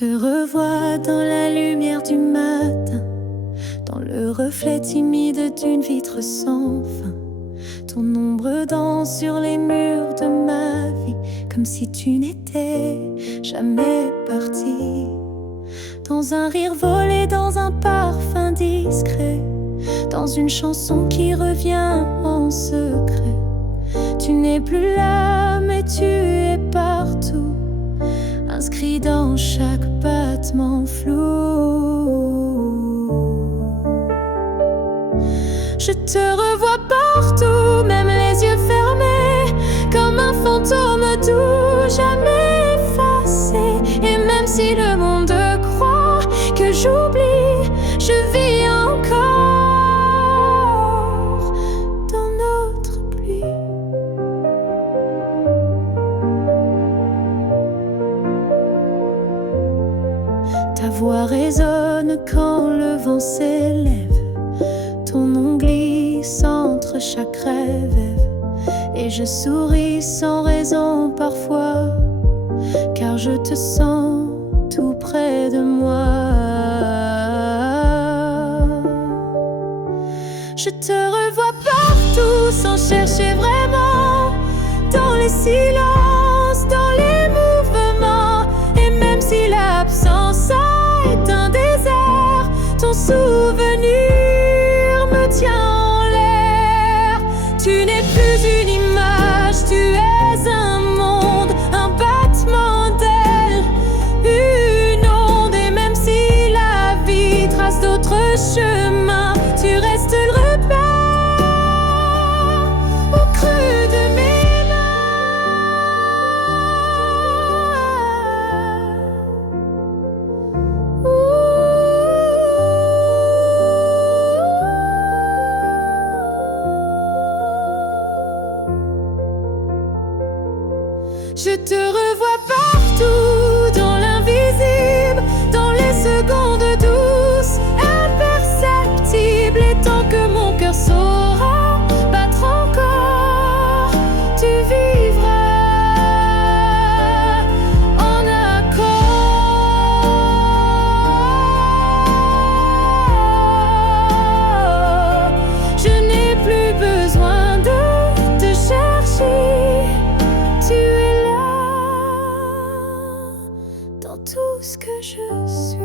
te revois dans la lumière du matin, dans le reflet timide d'une vitre sans fin. Ton ombre danse sur les murs de ma vie, comme si tu n'étais jamais parti. Dans un rire volé, dans un parfum discret, dans une chanson qui revient en secret. Tu n'es plus là, mais tu es partout, inscrit dans chaque battement flou. Je te revois partout, même les yeux fermés, comme un fantôme doux, jamais effacé. Et même si le monde croit que j'oublie, je vis encore dans notre pluie. Ta voix résonne quand le vent s'élève, ton nom glisse entre chaque rêve. Et je souris sans raison parfois, car je te sens tout près de moi. Je te revois partout sans chercher vraiment, dans les silences, dans les mouvements. Et même si l'absence a été un désert, ton souvenir me tient en l'air. Tu n'es plus une image, tu es un monde, un battement d'ailes, une onde. Et même si la vie trace d'autres chemins, tu restes le repère au creux de mes Je te revois partout, dans l'invisible, dans les secondes douces, imperceptibles. Et tant que mon cœur saura battre encore, tu vivras en accord. Je n'ai plus besoin de te chercher, tu es dans tout ce que je suis.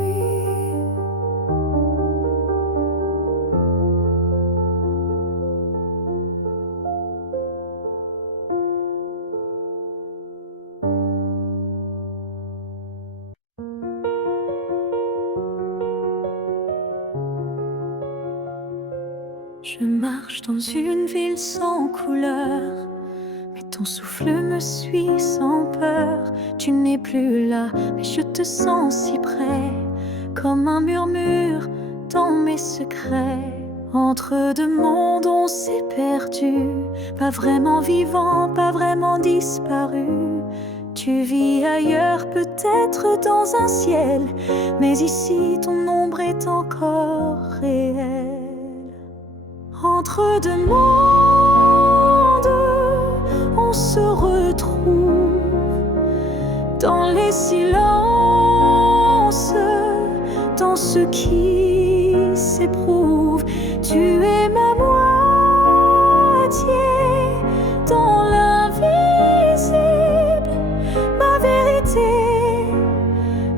Je marche dans une ville sans couleur, mais ton souffle me suit sans peur. Tu n'es plus là, mais je te sens si près, comme un murmure dans mes secrets. Entre deux mondes on s'est perdu, pas vraiment vivant, pas vraiment disparu. Tu vis ailleurs, peut-être dans un ciel, mais ici ton ombre est encore réelle. Entre deux mondes on se retrouve, dans les silences, dans ce qui s'éprouve. Tu es ma moitié dans l'invisible, ma vérité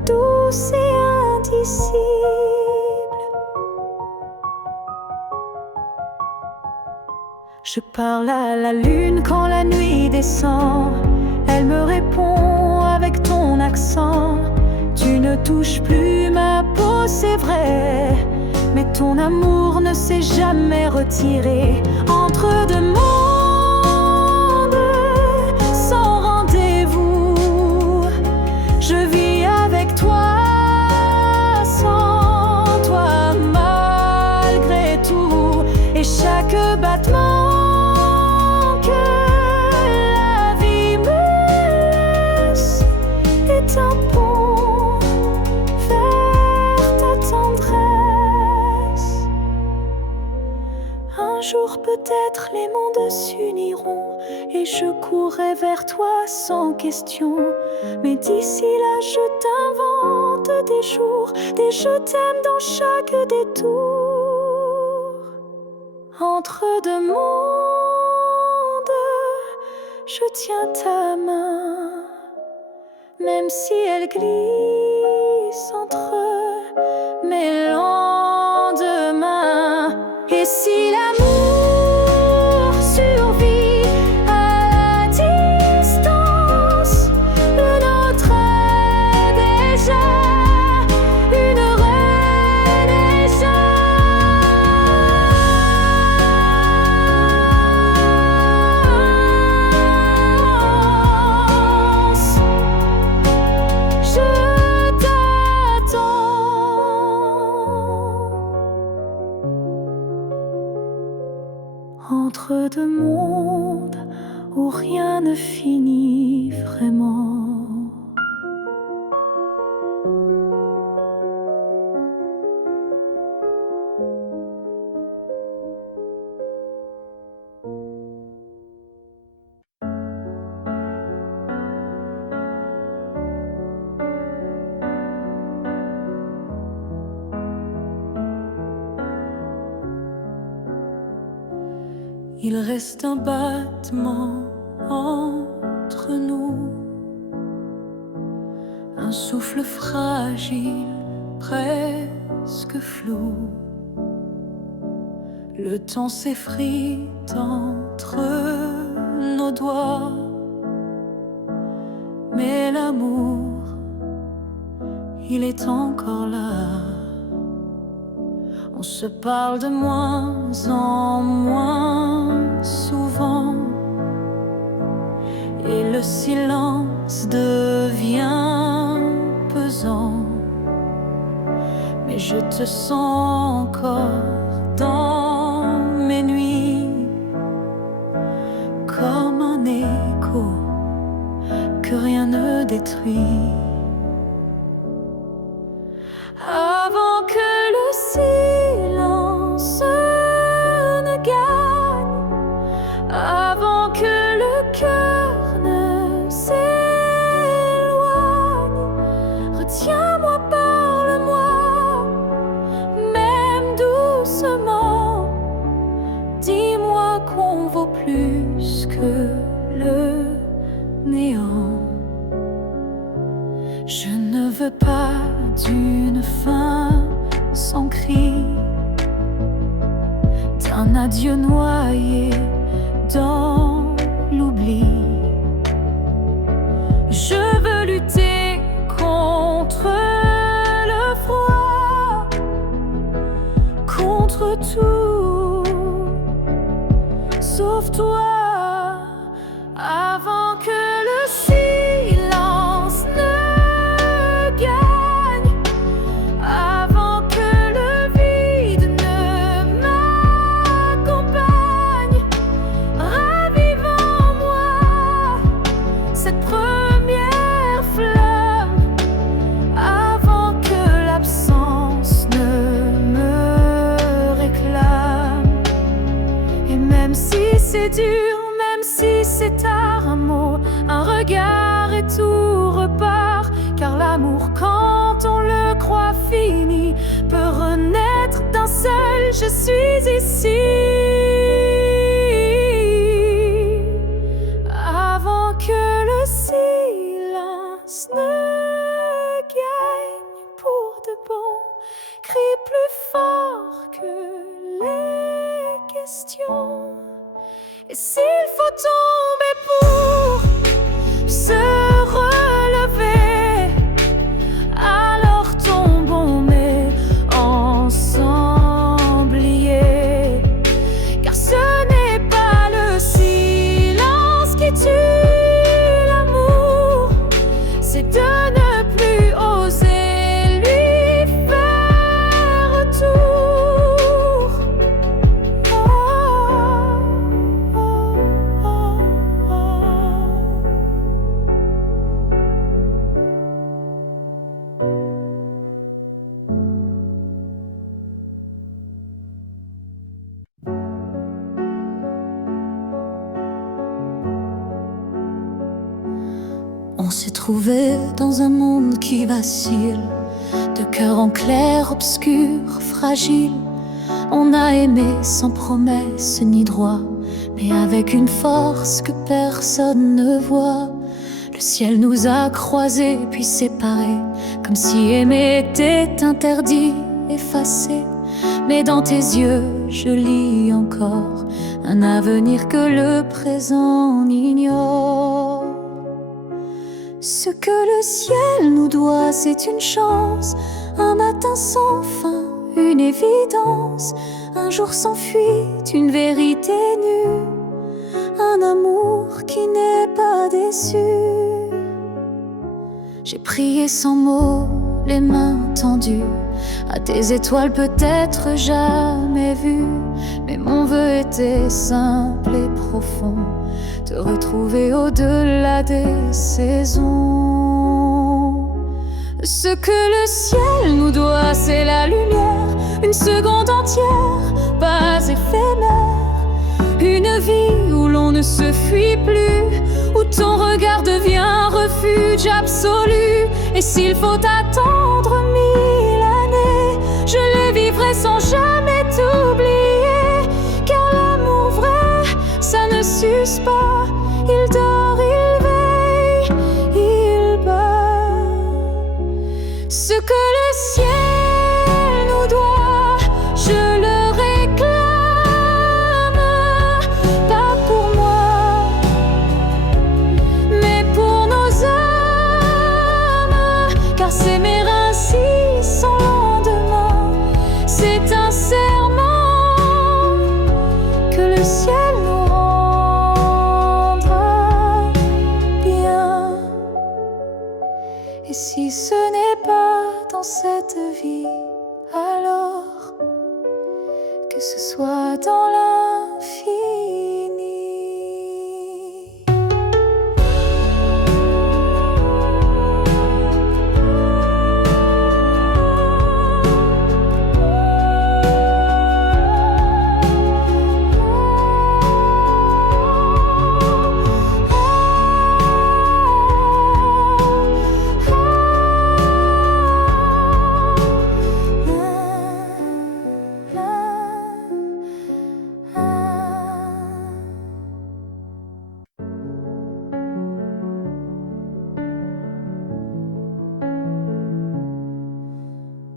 douce et indicible. Je parle à la lune quand la nuit descend, elle me répond avec ton accent. Tu ne touches plus ma peau, c'est vrai, mais ton amour ne s'est jamais retiré. Entre deux mondes sans rendez-vous, je vis avec toi, sans toi, malgré tout. Et chaque battement un pont vers ta tendresse. Un jour peut-être les mondes s'uniront et je courrai vers toi sans question. Mais d'ici là je t'invente monde des jours, des je t'aime dans chaque détour. Entre deux mondes, je tiens ta main, même si elle glisse entre mes lendemains. Et si l'amour survit à la distance, le nôtre est déjà une renaissance. Je t'attends entre deux mondes où rien ne finit vraiment. Il reste un battement entre nous, un souffle fragile, presque flou. Le temps s'effrite entre nos doigts, mais l'amour, il est encore là. On se parle de moins en moins souvent, et le silence devient pesant. Mais je te sens encore dans mes nuits, comme un écho que rien ne détruit. Avant que le silence ne gagne, avant que le cœur ne s'éloigne, retiens-moi, parle-moi, même doucement. Dis-moi qu'on vaut plus que le néant. Je ne veux pas d'une fin sans cri, d'un adieu noyé dans l'oubli. Je veux lutter contre le froid, contre tout, sauf toi. Avant que le silence ne gagne, avant que le vide ne m'accompagne, ravive en moi cette première flamme, avant que l'absence ne me réclame. Et même si c'est dur, même si c'est tard, un mot, un regard et tout repart. Car l'amour, quand on le croit fini, peut renaître d'un seul je suis ici. Avant que le silence ne gagne pour de bon, crie plus fort que les questions. Et s'il faut tomber pour se relever, alors tombons, mais ensemble liés. Car ce n'est pas le silence qui tue l'amour, c'est de ne plus oser lui faire retour. On s'est trouvé dans un monde qui vacille, de cœur en clair, obscur, fragile. On a aimé sans promesse ni droit, mais avec une force que personne ne voit. Le ciel nous a croisés puis séparés, comme si aimer était interdit, effacé. Mais dans tes yeux, je lis encore un avenir que le présent ignore. Ce que le ciel nous doit, c'est une chance, un matin sans fin, une évidence, un jour sans fuite, une vérité nue, un amour qui n'est pas déçu. J'ai prié sans mots, les mains tendues à tes étoiles peut-être jamais vues, mais mon vœu était simple et profond, te retrouver au-delà des saisons. Ce que le ciel nous doit, c'est la lumière, une seconde entière, pas éphémère, une vie où l'on ne se fuit plus, où ton regard devient un refuge absolu. Et s'il faut attendre 1000 années, je les vivrai sans jamais t'oublier. Car l'amour vrai, ça ne s'use pas, il dort, il veille, il bat. Ce que le ciel nous doit, je le réclame, pas pour moi, mais pour nos âmes. Car s'aimer ainsi sans lendemain, c'est un serment que le ciel nous rendra bien. Et si ce n'est pas dans cette vie, alors que ce soit dans l'infini.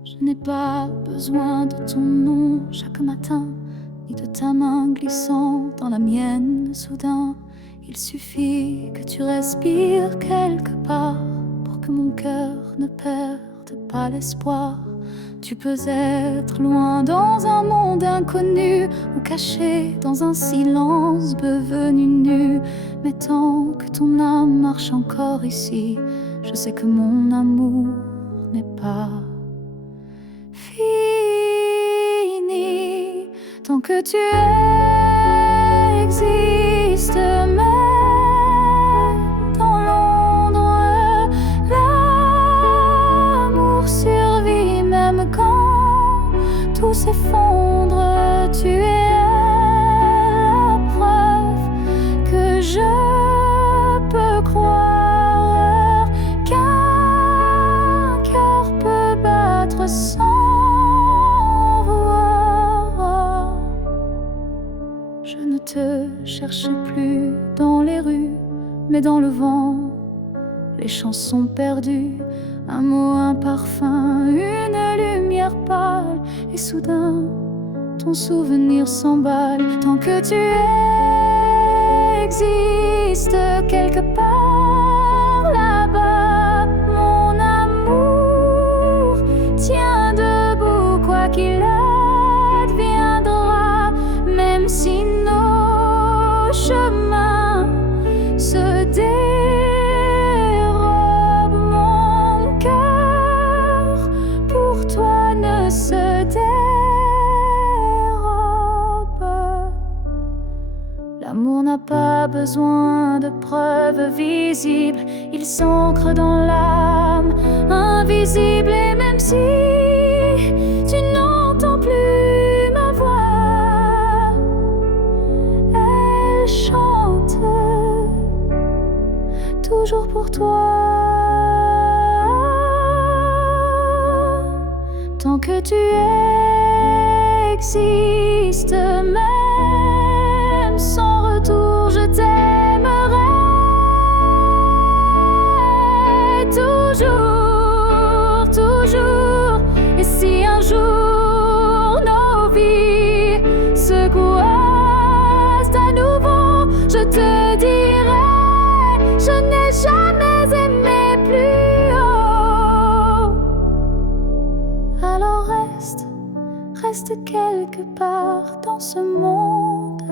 Je n'ai pas besoin de ton nom chaque matin, ni de ta main glissant dans la mienne soudain. Il suffit que tu respires quelque part pour que mon cœur ne perde pas l'espoir. Tu peux être loin dans un monde inconnu, ou caché dans un silence devenu nu. Mais tant que ton âme marche encore ici, je sais que mon amour n'est pas fini. Tant que tu existes, même dans l'ombre, l'amour survit. Même quand tout s'effondre, tu es la preuve que je peux croire qu'un cœur peut battre sans voir. Je ne te cherche plus dans les rues, mais dans le vent, les chansons perdues, un mot, un parfum, une lumière pâle. Et soudain, ton souvenir s'emballe. Tant que tu existes quelque part là-bas, mon amour tient debout, quoi qu'il adviendra. Même si nos chemins se dérobent, mon cœur pour toi ne se dérobe. L'amour n'a pas besoin de preuves visibles, il s'ancre dans l'âme, invisible. Et même si tu n'entends plus ma voix, elle chante toujours pour toi. que tu existes, même sans retour, je t'aimerai toujours, toujours. Et si un jour nos vies se coincent à nouveau, je te dirai, je n'ai jamais aimé plus haut. Alors reste quelque part dans ce monde,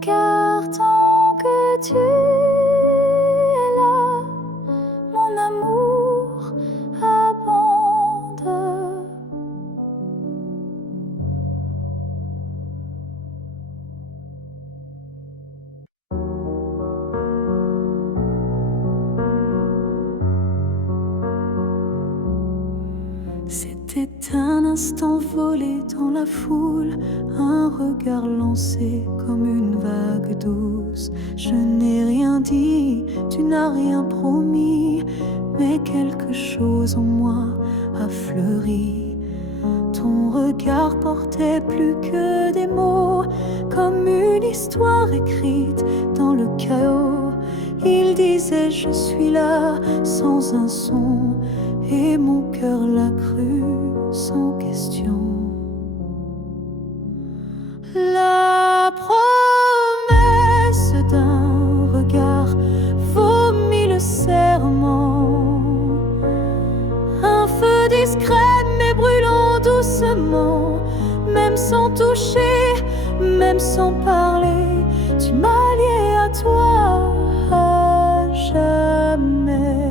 car tant que tu es là, mon amour abonde. C'était un instant volé dans la foule, un regard lancé comme une vague douce. Je n'ai rien dit, tu n'as rien promis, mais quelque chose en moi a fleuri. Ton regard portait plus que des mots, comme une histoire écrite dans le chaos. Il disait je suis là sans un son, et mon cœur l'a cru sans question. La promesse d'un regard vaut mille serments. Un feu discret mais brûlant doucement, même sans toucher, même sans parler, tu m'as lié à toi à jamais.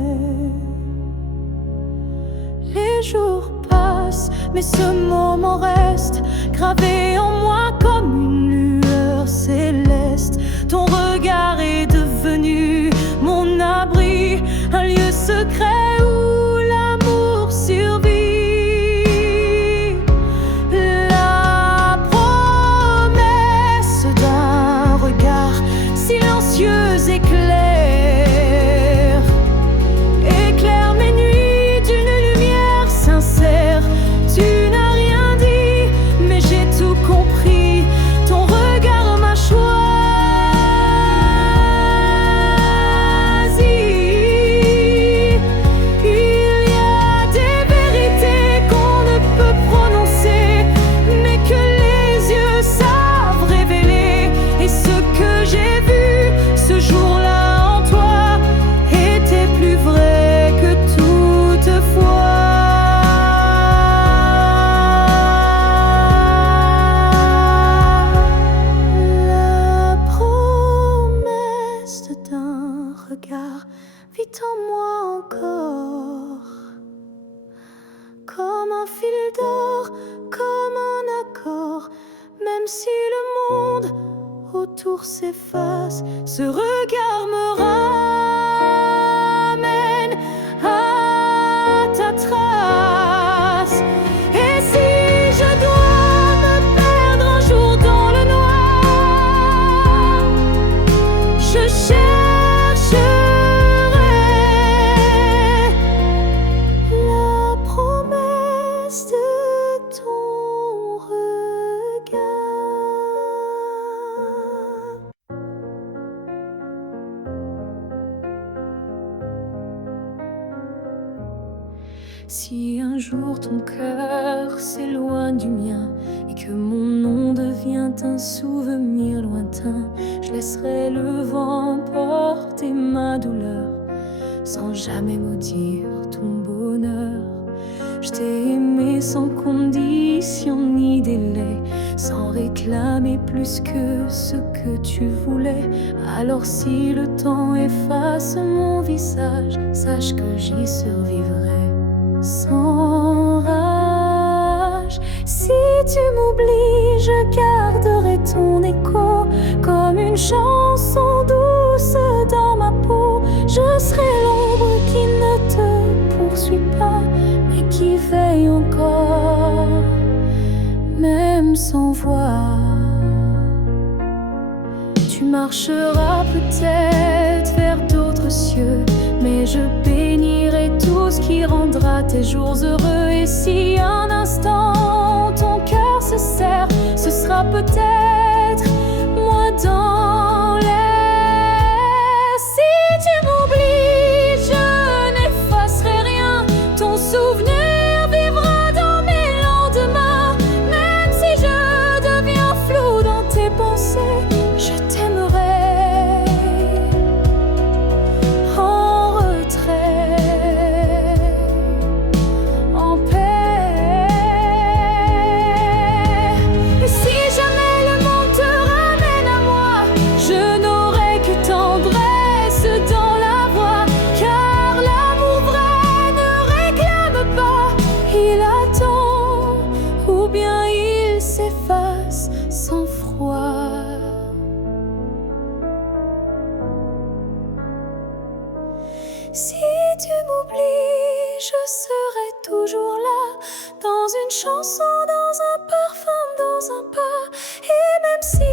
Les jours passent, mais ce moment reste gravé en moi comme une lueur céleste. Ton regard est devenu mon abri, un lieu secret où l'amour survit. La promesse d'un regard silencieux éclaire mes nuits d'une lumière sincère. Tu n'as rien dit, mais j'ai tout compris. Ton regard m'a choisi. Il y a des vérités qu'on ne peut prononcer, mais que les yeux savent révéler. Et ce que j'ai vu ce jour-là en toi était plus vrai que toutefois. La promesse d'un regard vit en moi encore, comme un fil d'or, comme un accord. Même si le monde autour s'efface, ce regard me ramène à ta trace. Et si je dois me perdre un jour dans le noir, je chercherai la promesse de ton regard. Si un jour ton cœur s'éloigne du mien et que mon nom devient un souvenir lointain, je laisserai le vent porter ma douleur sans jamais maudire ton bonheur. Je t'ai aimé sans condition ni délai, sans réclamer plus que ce que tu voulais. Alors si le temps efface mon visage, sache que j'y survivrai sans rage. Si tu m'oublies, je garderai ton écho comme une chanson douce dans ma peau. Je serai l'ombre qui ne te poursuit pas, mais qui veille encore, même sans voix. Tu marcheras peut-être vers d'autres cieux, mais je bénirai tout ce qui rendra tes jours heureux. Et si un instant ton cœur se serre, ce sera peut-être moi dans l'air. Si tu m'oublies, je n'effacerai rien. Ton souvenir vivra dans mes lendemains. Même si je deviens flou dans tes pensées, je t'aimerai en retrait, en paix. Et si jamais le monde te ramène à moi, je n'aurai que tendresse dans la voix, car l'amour vrai ne réclame pas, il attend ou bien il s'efface sans froid. Si tu m'oublies, je serai toujours là, dans une chanson, dans un parfum, dans un pas. Et même si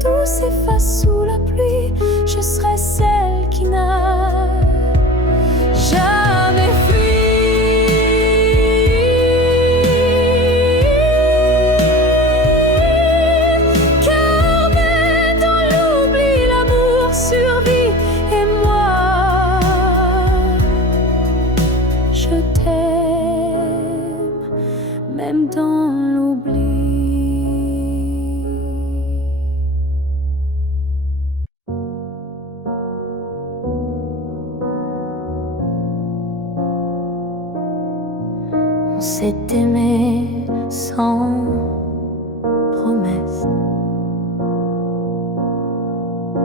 tout s'efface sous la pluie, je serai celle qui n'a jamais fui. Car même dans l'oubli, l'amour survit. Et moi, je t'aime, même dans l'oubli. On s'est aimé sans promesse,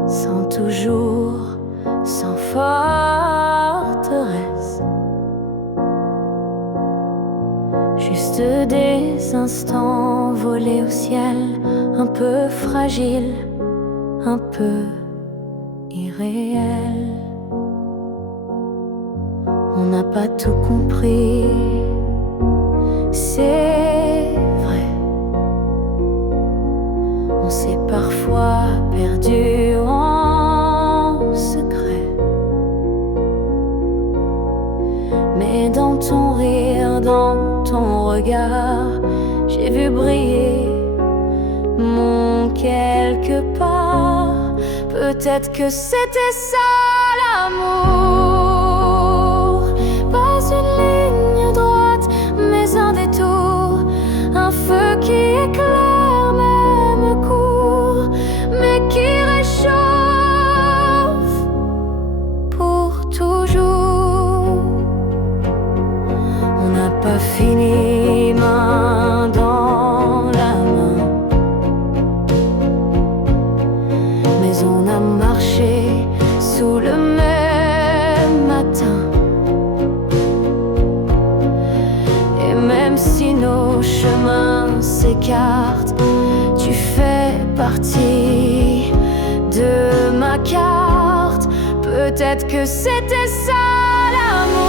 sans toujours, sans forteresse. Juste des instants volés au ciel, un peu fragiles, un peu irréels. On n'a pas tout compris, c'est vrai. On s'est parfois perdu en secret. Mais dans ton rire, dans ton regard, j'ai vu briller mon quelque part. Peut-être que c'était ça l'amour. Pas une ligne droite, mais un détour. Un feu qui éclaire même court, mais qui réchauffe pour toujours. On n'a pas fini main dans la main, mais on a marché sous le même matin. Et même si nos chemins s'écartent, tu fais partie de ma carte. Peut-être que c'était ça l'amour.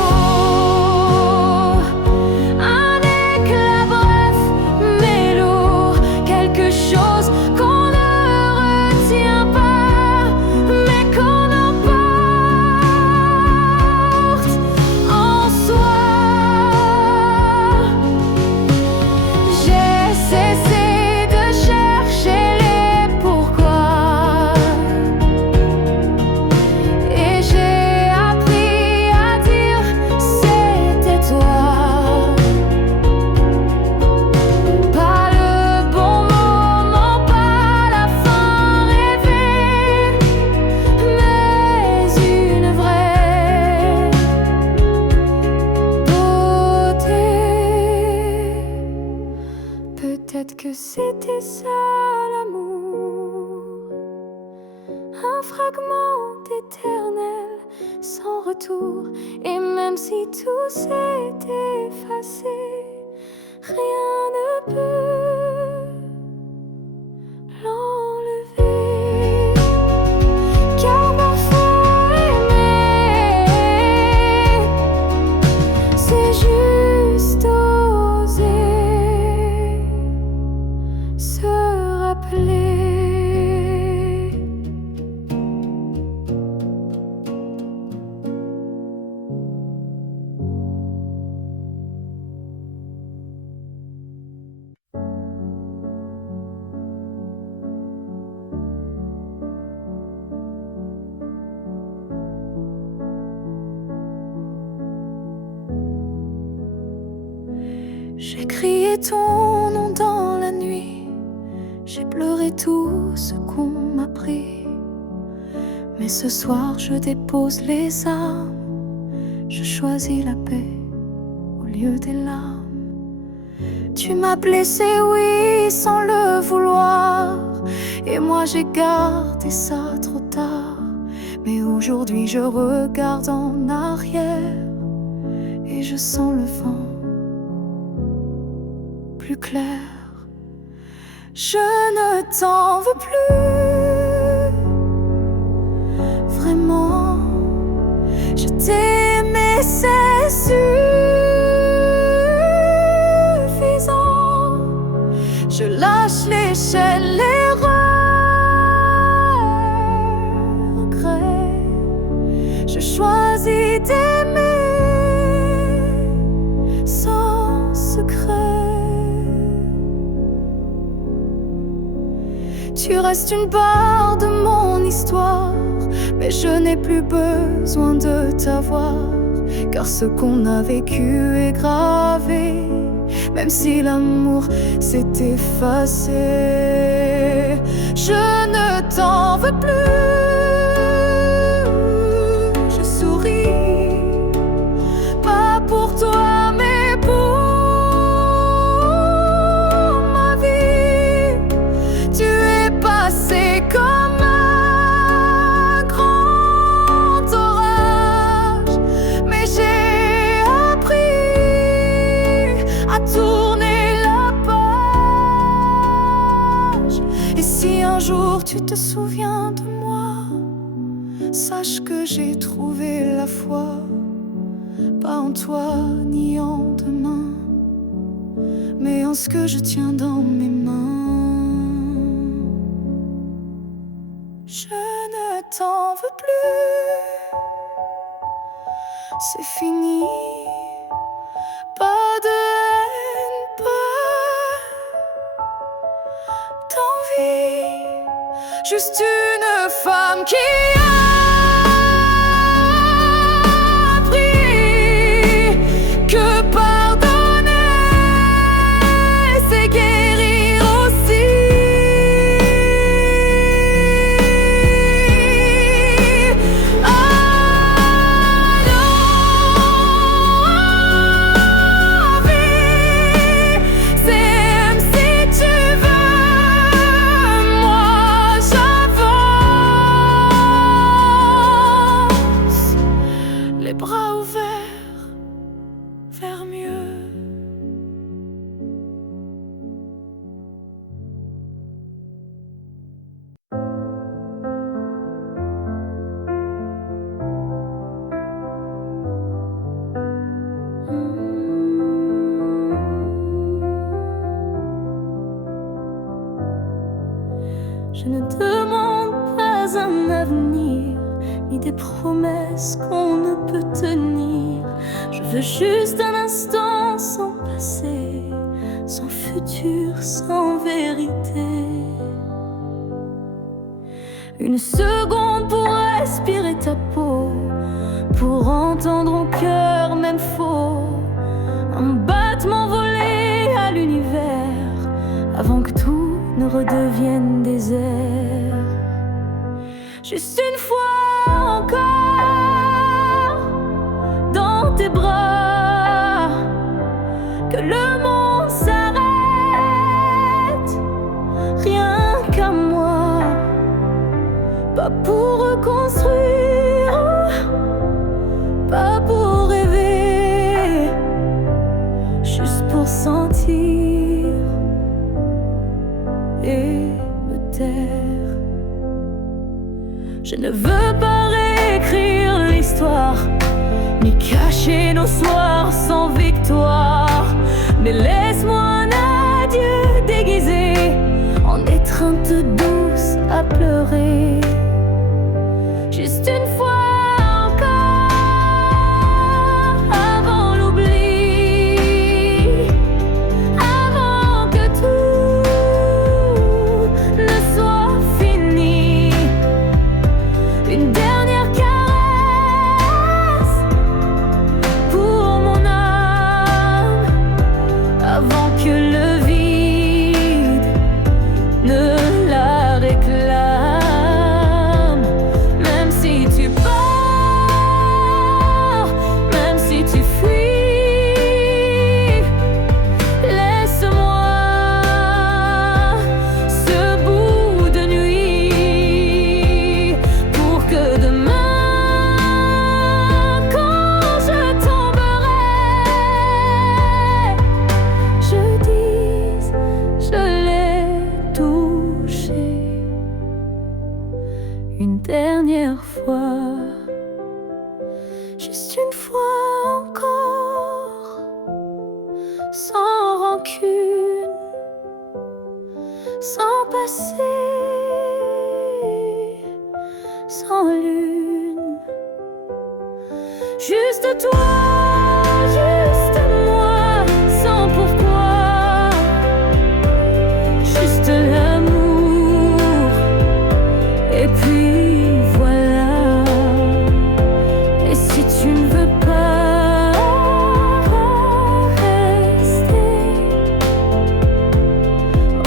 Un éclat bref mais lourd, quelque chose qu'on ne retient pas, mais qu'on emporte en soi. J'ai cessé de chercher les pourquoi, et j'ai appris à dire c'était toi. Pas le bon moment, pas la fin rêvée, mais une vraie beauté. Peut-être que c'était ça l'amour. Un fragment éternel sans retour. Et même si tout s'est effacé, rien ne peut l'enlever. Car parfois aimer, c'est juste oser se rappeler. J'ai crié ton nom dans la nuit, j'ai pleuré tout ce qu'on m'a pris. Mais ce soir je dépose les armes, je choisis la paix au lieu des larmes. Tu m'as blessé, oui, sans le vouloir, et moi j'ai gardé ça trop tard. Mais aujourd'hui je regarde en arrière et je sens le vent plus clair. Je ne t'en veux plus, vraiment. Je t'ai aimé, c'est suffisant. Je lâche l'échelle, les regrets. Je choisis d'aimer sans secret. Tu restes une part de mon histoire, mais je n'ai plus besoin de t'avoir, car ce qu'on a vécu est gravé, même si l'amour s'est effacé. Je ne t'en veux plus. Je souris, pas pour toi, mais pour ma vie. Tu es passé comme un grand orage, mais j'ai appris à tourner la page. Et si un jour tu te souviens de moi, sache que j'ai trouvé la foi, pas en toi ni en demain, mais en ce que je tiens dans mes mains. Je ne t'en veux plus, c'est fini. Pas de haine, pas d'envie, juste une femme qui a appris que pardonner, c'est guérir aussi. S'aime si tu veux, moi j'avance, les bras ouverts vers mieux. Je ne demande pas un avenir, ni des promesses qu'on ne peut tenir. Je veux juste un instant sans passé, sans futur, sans vérité. Une seconde pour respirer ta peau, pour entendre au cœur même faux, un battement volé à l'univers, avant que tout ne redevienne désert. Juste une fois encore dans tes bras, que le monde s'arrête, rien qu'à moi, pas pour reconstruire, pas pour rêver, juste pour sentir et me taire. Je ne veux pas réécrire l'histoire, ni cacher nos soirs sans victoire, mais laisse-moi un adieu déguisé en étreinte douce à pleurer. Juste une fois encore avant l'oubli, avant que tout ne soit fini. Une dernière caresse pour mon âme dernière fois, juste une fois encore, sans rancune, sans passé, sans lune, juste toi, juste moi, sans pourquoi, juste l'amour, et puis voilà. Et si tu ne veux pas rester,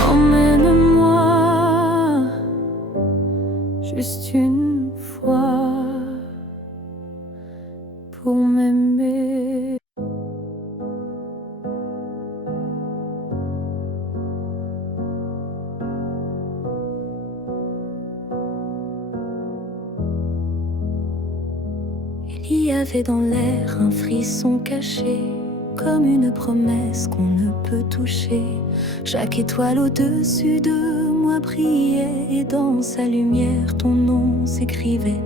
emmène-moi juste une fois pour m'aimer. Il y avait dans l'air un frisson caché, comme une promesse qu'on ne peut toucher. Chaque étoile au-dessus de moi brillait, et dans sa lumière ton nom s'écrivait.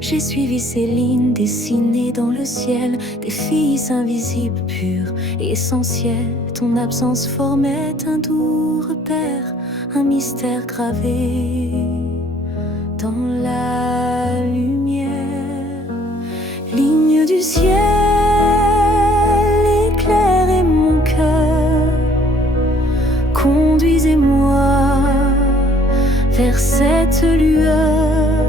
J'ai suivi ces lignes dessinées dans le ciel, des filles invisibles, pures et essentielles. Ton absence formait un doux repère, un mystère gravé dans la lumière. Ligne du ciel, éclairez mon cœur, conduisez-moi vers cette lueur.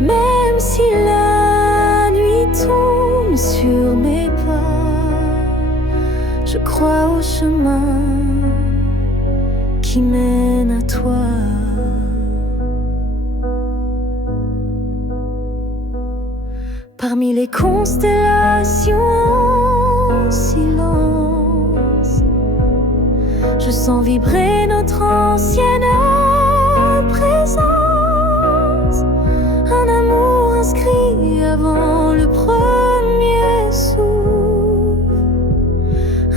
Même si la nuit tombe sur mes pas, je crois au chemin qui mène à toi. Parmi les constellations en silence, je sens vibrer notre ancienne présence. Un amour inscrit avant le premier souffle,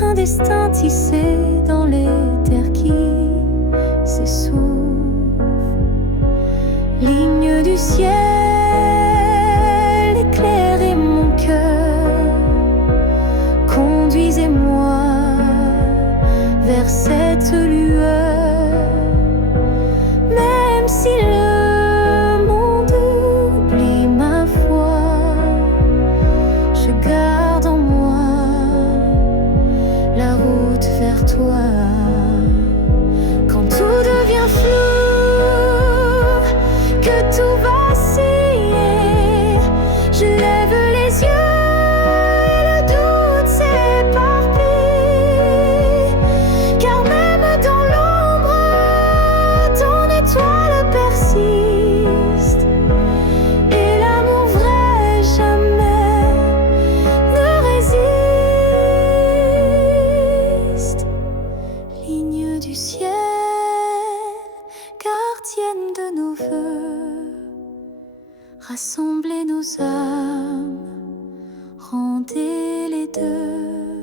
un destin tissé dans les terres qui s'essoufflent. Ligne du ciel, éclairez mon cœur, conduisez-moi vers cette lueur. Même si le monde oublie ma foi, je garde en moi la route vers toi. Quand tout devient flou, que tout vacille, je lève les yeux et le doute s'éparpille. Car même dans l'ombre, ton étoile persiste, et l'amour vrai jamais ne résiste. Ligne du ciel, gardienne de nos vœux, rassemblez nos âmes, rendez les deux.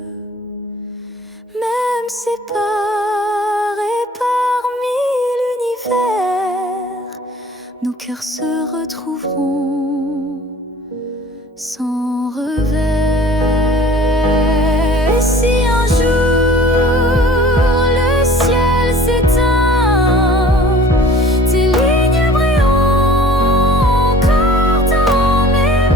Même séparés parmi l'univers, nos cœurs se retrouveront sans revers. Et si un jour le ciel s'éteint, tes lignes brilleront encore dans mes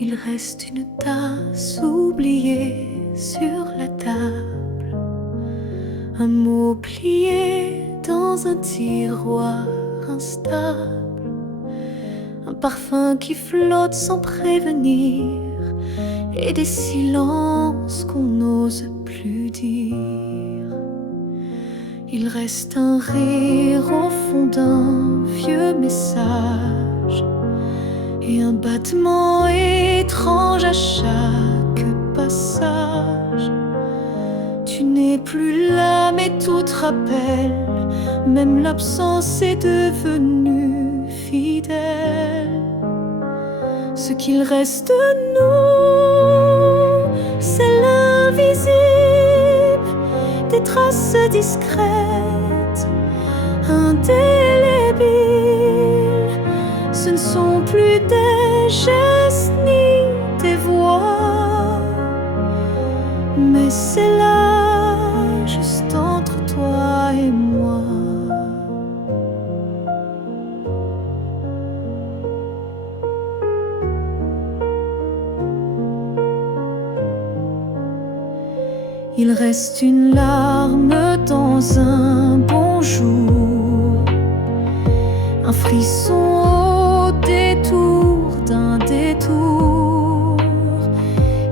Il reste une tasse oubliée sur la table, un mot plié dans un tiroir instable, un parfum qui flotte sans prévenir, et des silences qu'on n'ose plus dire. Il reste un rire au fond d'un vieux message, et un battement étrange à chaque passage. Tu n'es plus là, mais tout te rappelle, même l'absence est devenue fidèle. Ce qu'il reste de nous, c'est l'invisible, des traces discrètes, indélébiles. Ce ne sont plus des gestes ni des voix, mais c'est là, juste entre toi et moi. Il reste une larme dans un bonjour, un frisson au détour d'un détour.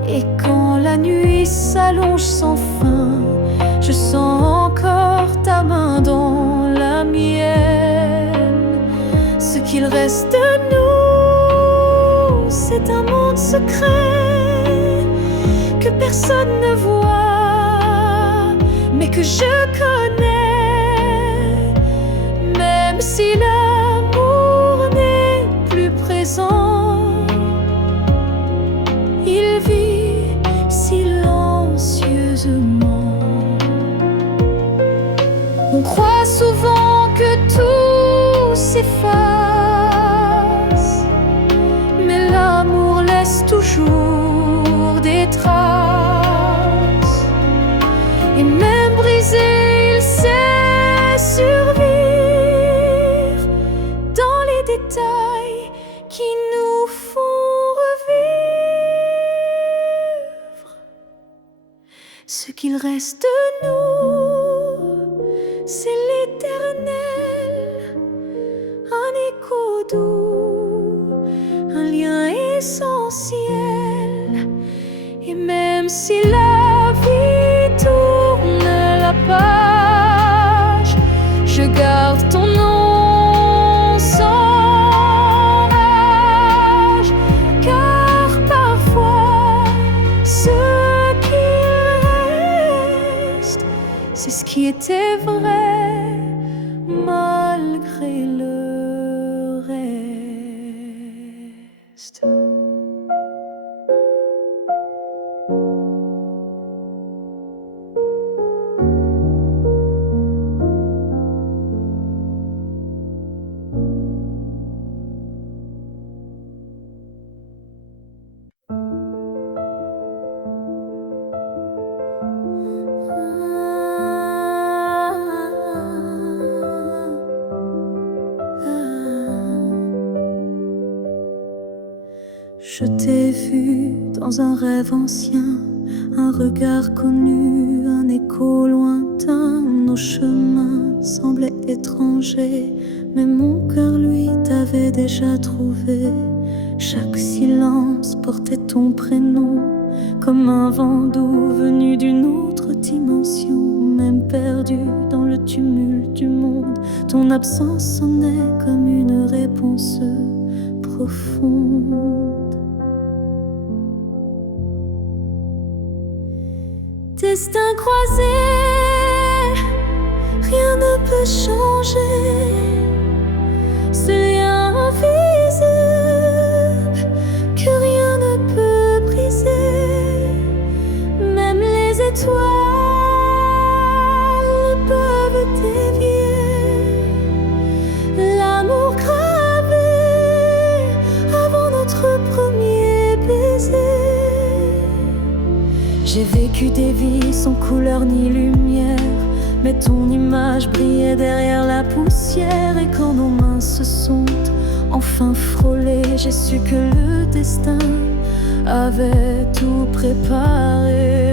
Et quand la nuit s'allonge sans fin, je sens encore ta main dans la mienne. Ce qu'il reste de nous, c'est un monde secret que personne ne voit, mais que je connais. Même si l'amour n'est plus présent, il vit silencieusement. On croit souvent que tout s'efface, mais l'amour laisse toujours des traces. Et même brisé, il sait survivre dans les détails qui nous font revivre. Ce qu'il reste de nous, c'est l'éternel, un écho doux, un lien essentiel. Et même si la vie tourne la page, je garde ton nom sans rage, car parfois ce qui reste, c'est ce qui était vrai malgré le reste. Je t'ai vu dans un rêve ancien, un regard connu, un écho lointain. Nos chemins semblaient étrangers, mais mon cœur, lui, t'avait déjà trouvé. Chaque silence portait ton prénom, comme un vent doux venu d'une autre dimension. Même perdu dans le tumulte du monde, ton absence sonnait comme une réponse profonde. Destin croisé, rien ne peut changer. Ce lien invisible que rien ne peut briser. Même les étoiles peuvent dévier l'amour gravé avant notre premier baiser. J'ai vécu des vies sans couleur ni lumière, mais ton image brillait derrière la poussière. Et quand nos mains se sont enfin frôlées, j'ai su que le destin avait tout préparé.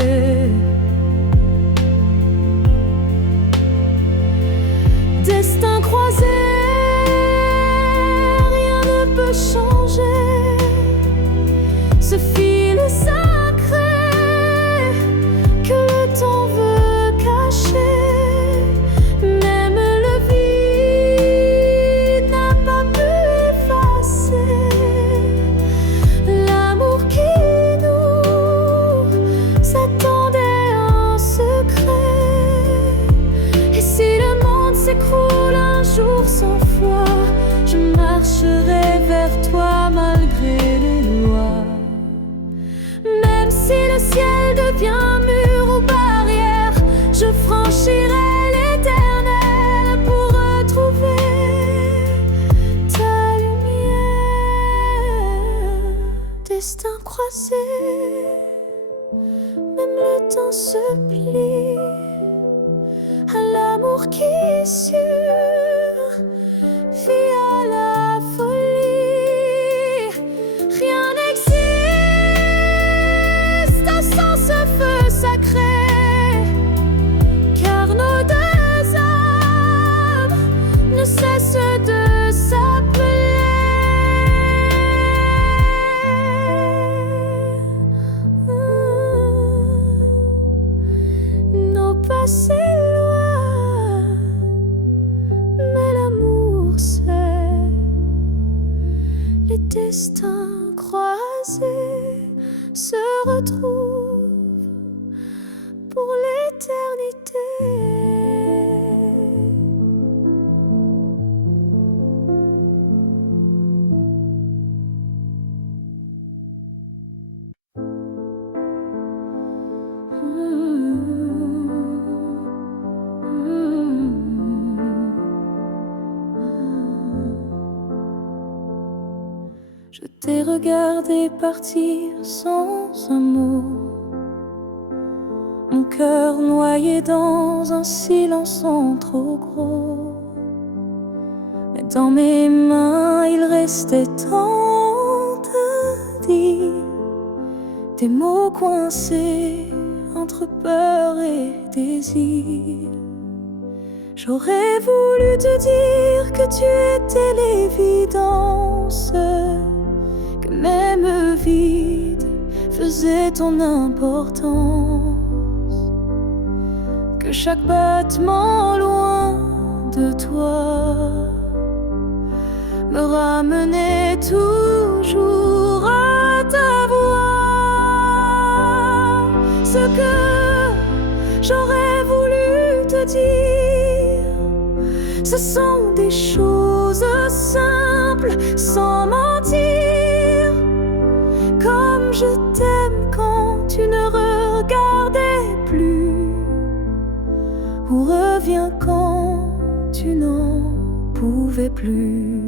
Destin croisé, rien ne peut changer. Ce fil sacré que le temps veut cacher, même le vide n'a pas pu effacer marcherai vers toi malgré les lois. Même si le ciel devient mur ou barrière, je franchirai l'éternel pour retrouver ta lumière. Destin croisé, même le temps se plie à l'amour qui est sûr, vie à la folie. Rien n'existe sans ce feu sacré, car nos deux âmes ne cessent de s'appeler. Nos passés les destins croisés se retrouvent pour l'éternité. Je t'ai regardé partir sans un mot, mon cœur noyé dans un silence en trop gros. Mais dans mes mains il restait tant à dire, des mots coincés entre peur et désir. J'aurais voulu te dire que tu étais l'évidence, que même vide faisait ton importance, que chaque battement loin de toi me ramenait toujours à ta voix. Ce que j'aurais voulu te dire, ce sont des choses simples, sans mentir. Comme je t'aime quand tu ne regardais plus, ou reviens quand tu n'en pouvais plus.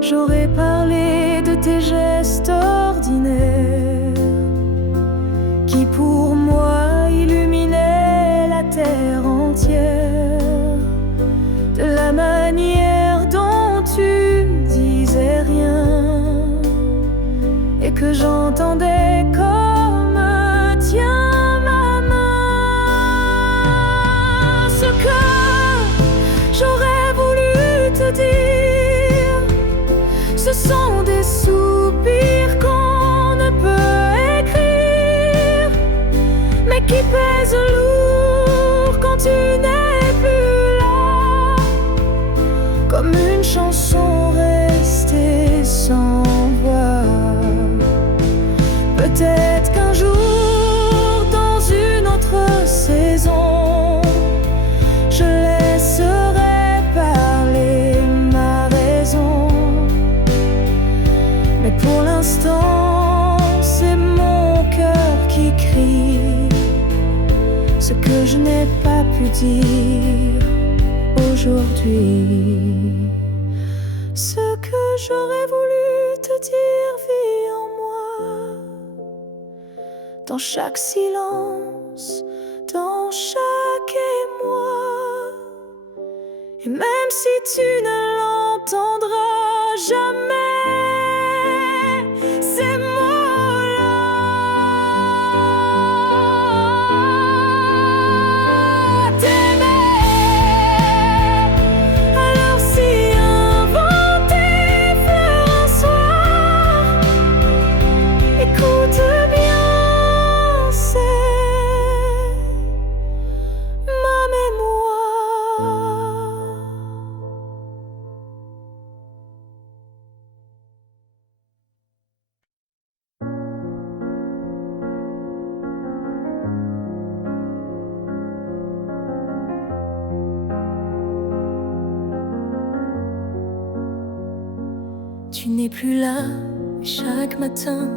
J'aurais parlé de tes gestes ordinaires qui pour moi illuminaient la terre entière, de la manière dont tu disais rien et que j'entendais comme tiens ma main. Ce que j'aurais voulu te dire, ce sont des soupirs qu'on ne peut écrire, mais qui pèsent lourd quand tu n'es plus là, comme une chanson restée sans voix. Peut-être qu'un jour, dans une autre saison, je laisserai parler ma raison. Mais pour l'instant, c'est mon cœur qui crie ce que je n'ai pas pu dire aujourd'hui. Ce que j'aurais voulu te dire vit en moi, dans chaque silence, dans chaque émoi. Et même si tu ne l'entendras jamais, ces mots-là, t'aimer. Alors si inventer fleur un soir, écoute bien, c'est ma mémoire. Tu n'es plus là, mais chaque matin,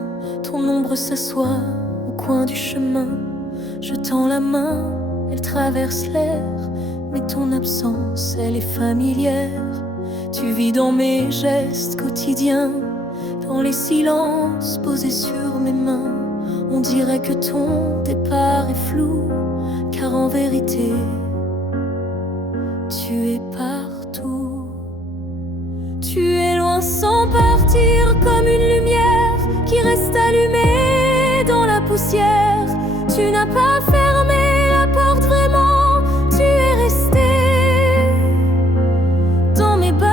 ton ombre s'assoit au coin du chemin. Je tends la main, elle traverse l'air, mais ton absence, elle est familière. Tu vis dans mes gestes quotidiens, dans les silences posés sur mes mains. On dirait que ton départ est flou, car en vérité, tu es partout. Tu es loin sans partir, comme une lumière qui reste allumée dans la poussière. Tu n'as pas fermé la porte vraiment, tu es resté dans mes battements.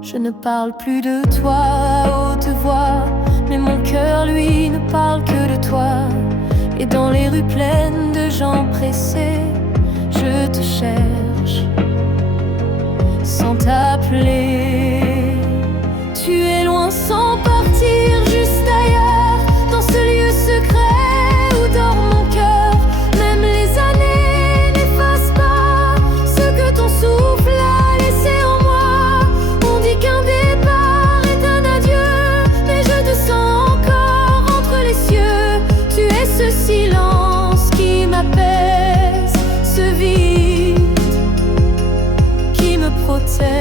Je ne parle plus de toi à haute voix, mais mon cœur lui ne parle que de toi. Et dans les rues pleines de gens pressés, je te cherche sans t'appeler. Tu es loin sans partir, juste ailleurs, dans ce lieu secret où dort mon cœur. Même les années n'effacent pas ce que ton souffle a laissé en moi. On dit qu'un départ est un adieu, mais je te sens encore entre les cieux. Tu es ce silence qui m'apaise, ce vide qui me protège.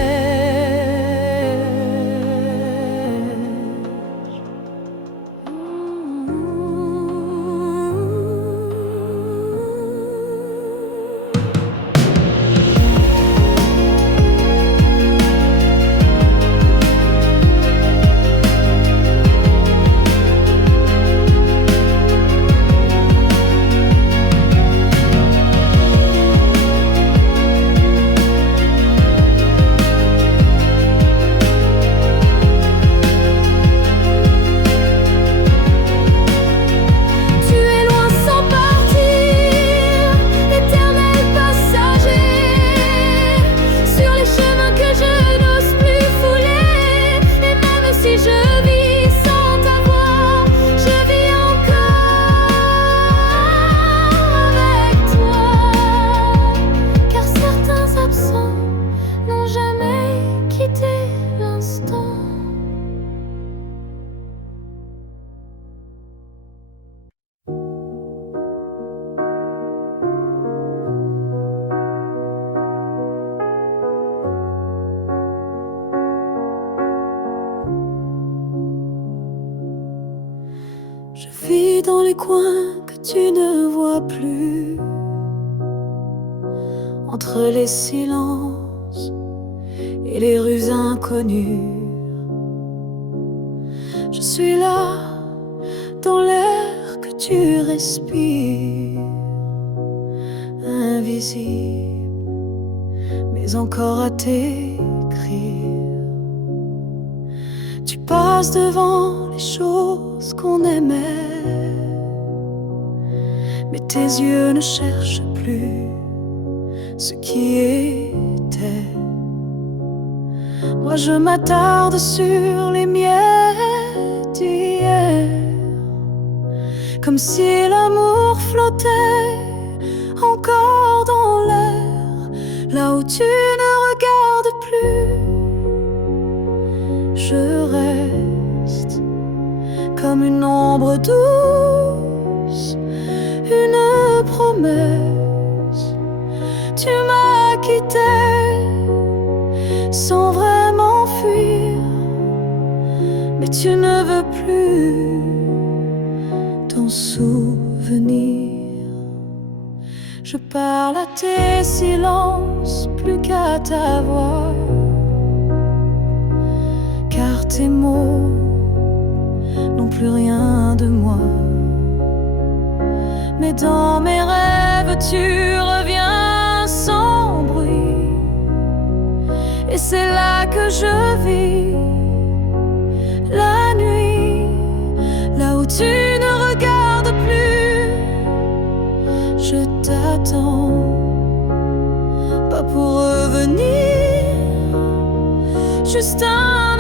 Je vis dans les coins que tu ne vois plus, entre les silences et les rues inconnues. Je suis là, dans l'air que tu respires, invisible, mais encore à t'écrire. Tu passes devant les choses qu'on aimait, mais tes yeux ne cherchent plus ce qui était. Moi je m'attarde sur les miettes d'hier, comme si l'amour flottait encore dans l'air, là où tu ne regardes plus. Je reste comme une ombre douce, une promesse. Tu m'as quitté sans vraiment fuir, mais tu ne veux plus t'en souvenir. Je parle à tes silences plus qu'à ta voix, car tes mots n'ont plus rien de moi. Mais dans mes rêves tu reviens sans bruit, et c'est là que je vis la nuit, là où tu ne regardes plus. Je t'attends, pas pour revenir, juste un